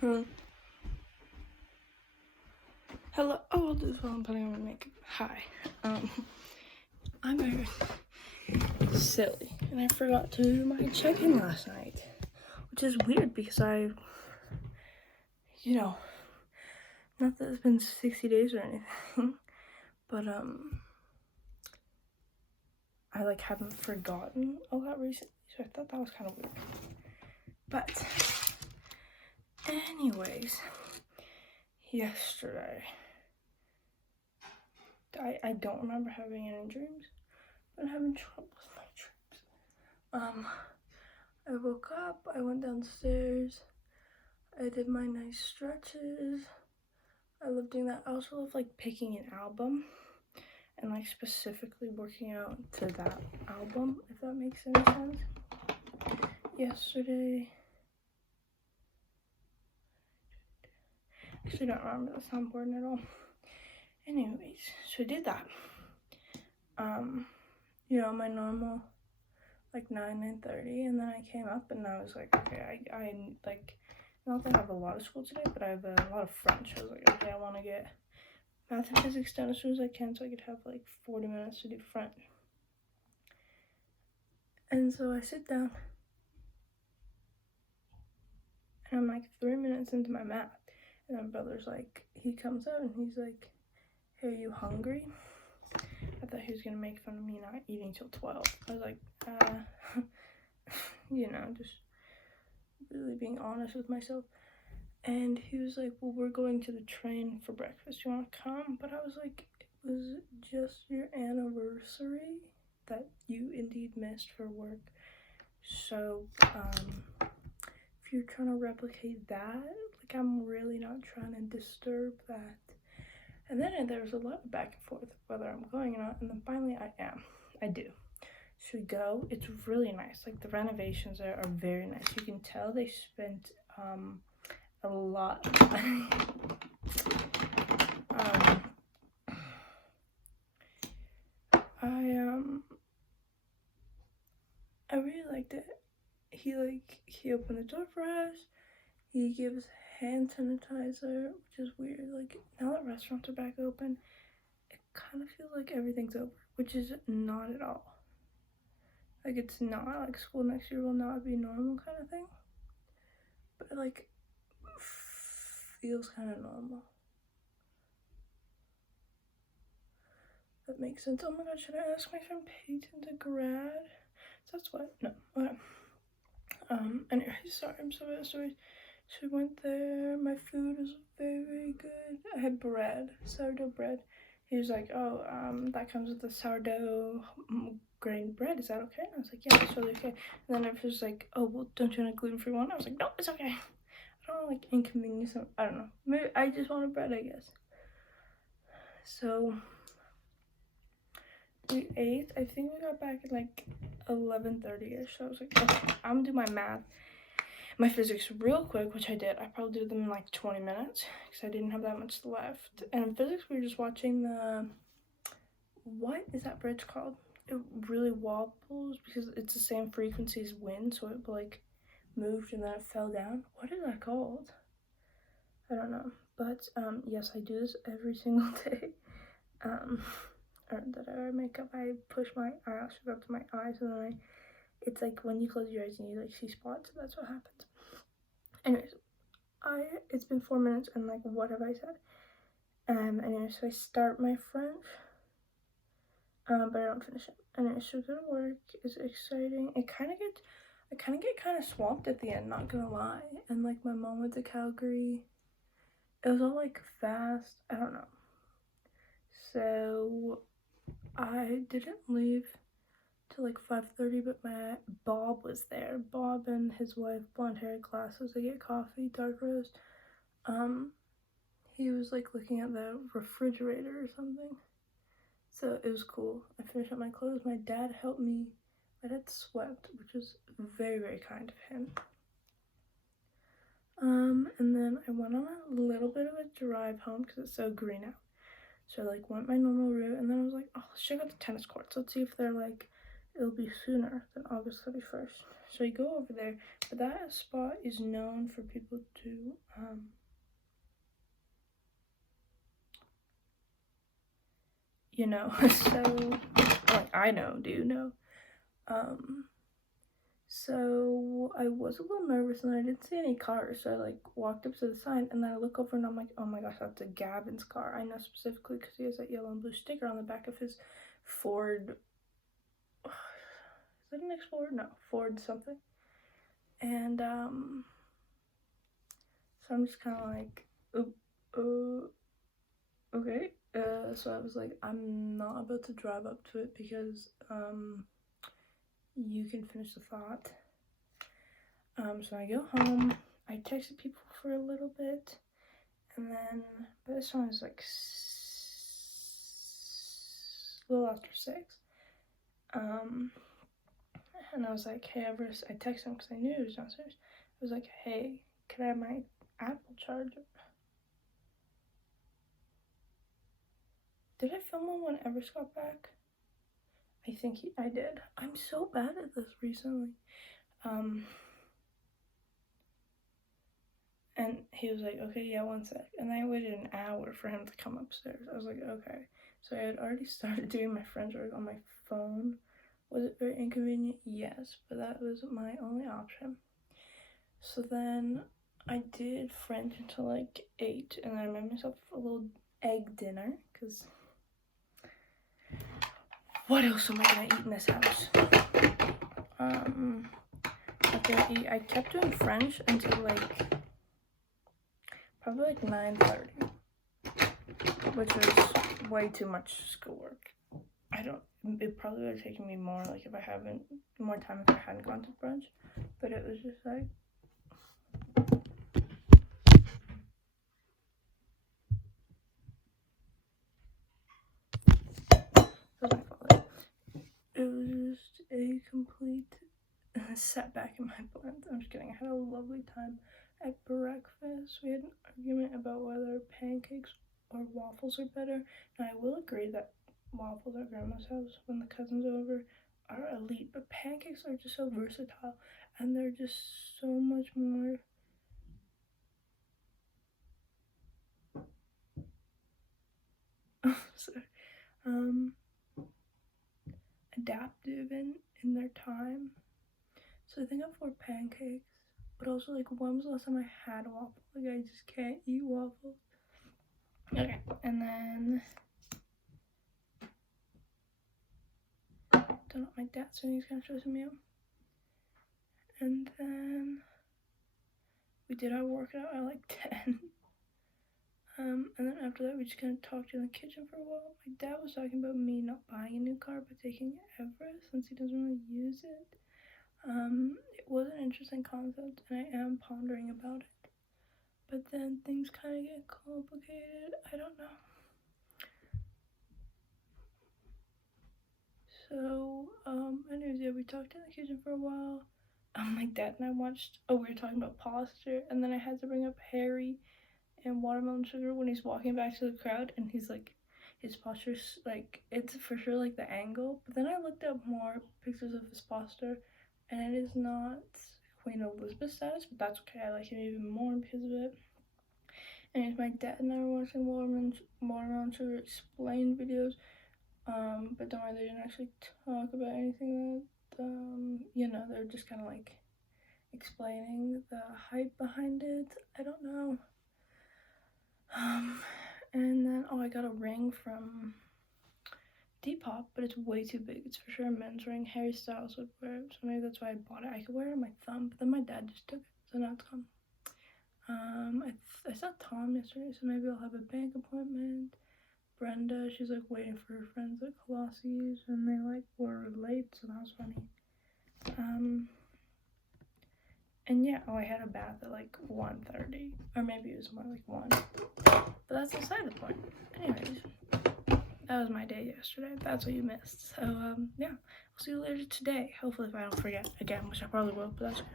Hmm. Hello. Oh, I'll do this while I'm putting on my makeup. Hi. I'm very silly, and I forgot to do my check-in last night, which is weird because not that it's been 60 days or anything, but I haven't forgotten a lot recently, so I thought that was kind of weird. But anyways, yesterday, I don't remember having any dreams, but I'm having trouble with my dreams. I woke up, I went downstairs, I did my nice stretches. I love doing that. I also love picking an album and specifically working out to that album, if that makes any sense. Yesterday, actually don't remember, that's not important at all. Anyways, so I did that. My normal 9:30, and then I came up and I was like, okay, I not that I have a lot of school today, but I have a lot of French. I was like, okay, I want to get math and physics done as soon as I can so I could have 40 minutes to do French. And so I sit down and I'm 3 minutes into my math, and my brother's he comes out and he's like, hey, are you hungry? I thought he was gonna make fun of me not eating till 12. I was like, just really being honest with myself. And he was like, well, we're going to the train for breakfast. You want to come? But I was like, it was just your anniversary that you indeed missed for work. So, if you're trying to replicate that, I'm really not trying to disturb that. And then there was a lot of back and forth whether I'm going or not. And then finally I am. I do. So we go. It's really nice. The renovations are very nice. You can tell they spent, a lot of money. I really liked it. He opened the door for us. He gives hand sanitizer, which is weird. Now that restaurants are back open, it kind of feels like everything's over, which is not at all. It's not school next year will not be normal kind of thing, but feels kind of normal. That makes sense. Oh my god, should I ask my friend Peyton to grad? That's what? No. Okay. Anyway, sorry, I'm so bad. Sorry. So we went there. My food was very, very good. I had bread, sourdough bread. He was like, oh, that comes with the sourdough grain bread. Is that okay? And I was like, yeah, it's totally okay. And then it was like, oh, well, don't you want a gluten-free one? I was like, no, it's okay. I don't want inconvenience them. I don't know. Maybe I just wanted bread, I guess. So we ate. I think we got back at 11:30ish. So I was like, okay, I'm gonna do my math, my physics real quick, which I did. I probably did them in 20 minutes because I didn't have that much left. And in physics, we were just watching the, what is that bridge called? It really wobbles because it's the same frequency as wind, so it moved and then it fell down. What is that called? I don't know. But yes, I do this every single day. Or that I make up, I push my eyelashes up to my eyes, and then it's when you close your eyes and you see spots. That's what happens. Anyways, it's been 4 minutes, and what have I said? Anyway, so I start my French, but I don't finish it. Anyway, so go to work. It's exciting. I kind of get swamped at the end, not gonna lie. And my mom went to Calgary. It was all fast. I don't know. So I didn't leave till 5:30, but my Bob was there. Bob and his wife, blonde hair, glasses. They get coffee, dark roast. He was looking at the refrigerator or something. So it was cool. I finished up my clothes. My dad helped me. My dad swept, which was very, very kind of him. And then I went on a little bit of a drive home because it's so green out. So I went my normal route, and then I was like, oh, let's check out the tennis courts. Let's see if they're it'll be sooner than August 31st. So I go over there, but that spot is known for people to you know, so, like, I know, do you know? So I was a little nervous and I didn't see any cars, so I like walked up to the sign and then I look over and I'm like, oh my gosh, that's a Gavin's car. I know specifically because he has that yellow and blue sticker on the back of his Ford. Is it an Explorer? No, Ford something. And so I'm just kind of like, okay. So I was like, I'm not about to drive up to it because you can finish the thought. So I go home, I texted people for a little bit, and then by this time it was like a little after 6. And I was like, hey, Everest, I texted him because I knew he was downstairs. I was like, hey, can I have my Apple charger? Did I film one when Everest got back? I think I did. I'm so bad at this recently. And he was like, okay, yeah, 1 sec. And I waited an hour for him to come upstairs. I was like, okay. So I had already started doing my French work on my phone. Was it very inconvenient? Yes, but that was my only option. So then I did French until like 8, and then I made myself a little egg dinner, because what else am I gonna eat in this house? I kept doing French until like probably like 9:30, which was way too much schoolwork. It probably would have taken me more like if I hadn't gone to brunch, but it was just like, it was just a complete setback in my plans. I'm just kidding. I had a lovely time at breakfast. We had an argument about whether pancakes or waffles are better, and I will agree that waffles at grandma's house when the cousins are over are elite, but pancakes are just so versatile and they're just so much more adaptive in their time. So I think I'm for pancakes, but also like when was the last time I had a waffle? Like I just can't eat waffles. Okay, and then don't know, my dad's doing, he's kind of stressing me out. And then we did our workout at like 10. And then after that we just kind of talked in the kitchen for a while. My dad was talking about me not buying a new car but taking Everest since he doesn't really use it. It was an interesting concept and I am pondering about it. But then things kind of get complicated. I don't know. So, anyways, yeah, we talked in the kitchen for a while. My dad and I watched, we were talking about posture, and then I had to bring up Harry and Watermelon Sugar when he's walking back to the crowd, and he's like, his posture's like, it's for sure like the angle, but then I looked up more pictures of his posture, and it is not Queen Elizabeth status, but that's okay, I like him even more because of it. And my dad and I were watching Watermelon Sugar explain videos, but don't worry, they didn't actually talk about anything that, they're just kind of like explaining the hype behind it. I don't know. And then, I got a ring from Depop, but it's way too big. It's for sure a men's ring. Harry Styles would wear it, so maybe that's why I bought it. I could wear it on my thumb, but then my dad just took it, so now it's gone. I saw Tom yesterday, so maybe I'll have a bank appointment. Brenda, she's like waiting for her friends at Colossi's, and they like were late, so that was funny. And yeah, I had a bath at like 1:30, or maybe it was more like 1, but that's beside the point. Anyways, that was my day yesterday. That's what you missed. So yeah, I'll see you later today, hopefully if I don't forget again, which I probably will, but that's okay.